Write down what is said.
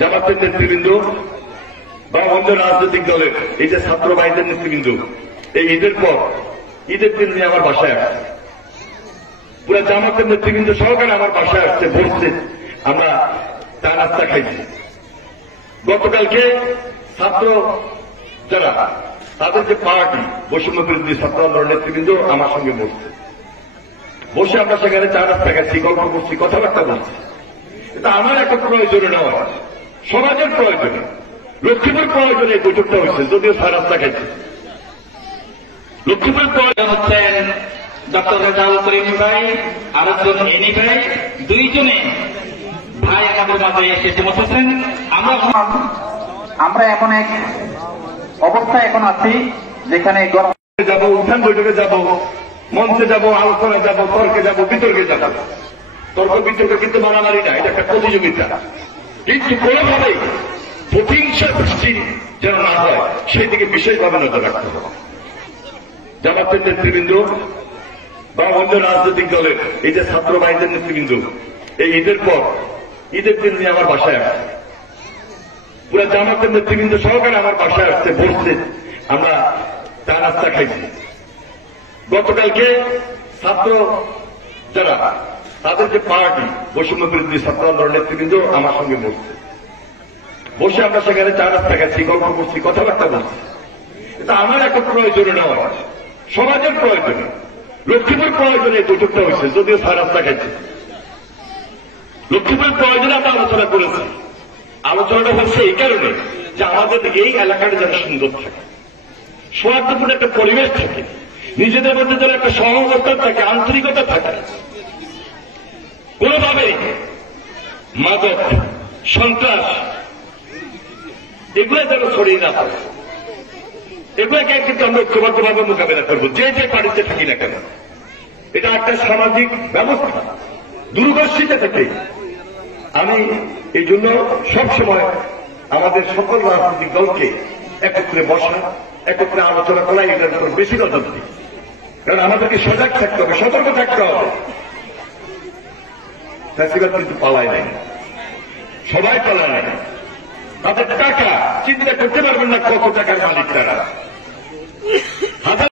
জামাতের নেতৃবৃন্দ বা অন্য রাজনৈতিক দলের এই যে ছাত্র ভাইদের নেতৃবৃন্দ এই ঈদের পর ঈদের দিন নিয়ে আমার বাসায় আসছে, পুরো জামাতের নেতৃবৃন্দ সহকারে আমার বাসায় আসছে, বসছে, আমরা চা নাস্তা খাইছি। গতকালকে ছাত্র যারা তাদের যে পার্টি বৈষম্য বিরোধী ছাত্র আন্দোলনের নেতৃবৃন্দ আমার সঙ্গে বসে আমরা সেখানে চা নাস্তা খাচ্ছি, গল্প করছি, কথাবার্তা বলছি। এটা আমার একটা প্রয়োজনে নেওয়া, সমাজের প্রয়োজনে, লক্ষ্মীপুর প্রয়োজনে এই বৈঠকটা হয়েছে, যদিও চা নাস্তা খাইছি। লক্ষ্মীপুর প্রয়োজন হচ্ছেন ডক্টর রেজাউল করিম ভাই, আরেকজন এনি ভাই, দুইজনে ভাই আমাদের মাঝে এসে বসেছেন। আমরা এমন এক অবস্থায় এখন আছি যেখানে যাব, উত্থান বৈঠকে যাব, মঞ্চে যাব, আলোচনা যাব, তর্কে যাব, বিতর্কে যাব। তর্ক বিতর্কে কিন্তু মারামারি না, এটা একটা প্রতিযোগিতা। কিন্তু কোনোভাবেই প্রতিহিংসা সৃষ্টি যেন না হয় সেই দিকে বিশেষভাবে নজর রাখতে হবে। জামাতের নেতৃবৃন্দ বা অন্য রাজনৈতিক দলের এই যে ছাত্র ভাইদের নেতৃবৃন্দ এই ঈদের পর ঈদের দিন নিয়ে আমার বাসায় আসছে, পুরো জামাতের নেতৃবৃন্দ সহকারে আমার বাসায় আসছে, বসছে, আমরা চা নাস্তা খাইছি। গতকালকে ছাত্র যারা তাদের যে পার্টি বৈষম্য বিরোধী ছাত্র আন্দোলনের নেতৃবৃন্দ আমার সঙ্গে বসে আমরা সেখানে চা নাস্তা খাচ্ছি, গল্প করছি, কথাবার্তা বলছি। এটা আমার একটা প্রয়োজনে নেওয়া, সমাজের প্রয়োজনে, লক্ষ্মীপুর প্রয়োজনে এই বৈঠকটা হয়েছে, যদিও চা নাস্তা খাইছি। লক্ষ্মীপুর প্রয়োজনে আমরা আলোচনা করেছি। আলোচনাটা হচ্ছে এই কারণে যে আমাদের এই এলাকাটা যেন সুন্দর থাকে, সৌহার্দ্যপূর্ণ একটা পরিবেশ থাকে, নিজেদের মধ্যে যেন একটা সহমর্তা থাকে, আন্তরিকতা থাকে, কোনোভাবে মাদক, সন্ত্রাস এগুলো যেন ছড়িয়ে না পড়ে। এগুলোকে কিন্তু আমরা ঐক্যবদ্ধভাবে মোকাবেলা করবো, যে যে বাড়িতে থাকি না কেন। এটা একটা সামাজিক ব্যবস্থা। দূরদর্শিতা থেকে আমি এই জন্য সবসময় আমাদের সকল রাজনৈতিক দলকে একত্রে বসা, একত্রে আলোচনা করা, এটার উপর বেশি নজর দিই। কারণ আমাদেরকে সজাগ থাকতে হবে, সতর্ক থাকতে হবে। ফ্যাসিবাদ কিন্তু পালায় নাই, সবাই পালায় নাই। তাদের টাকা চিন্তা করতে পারবেন না কত টাকার মালিক তারা।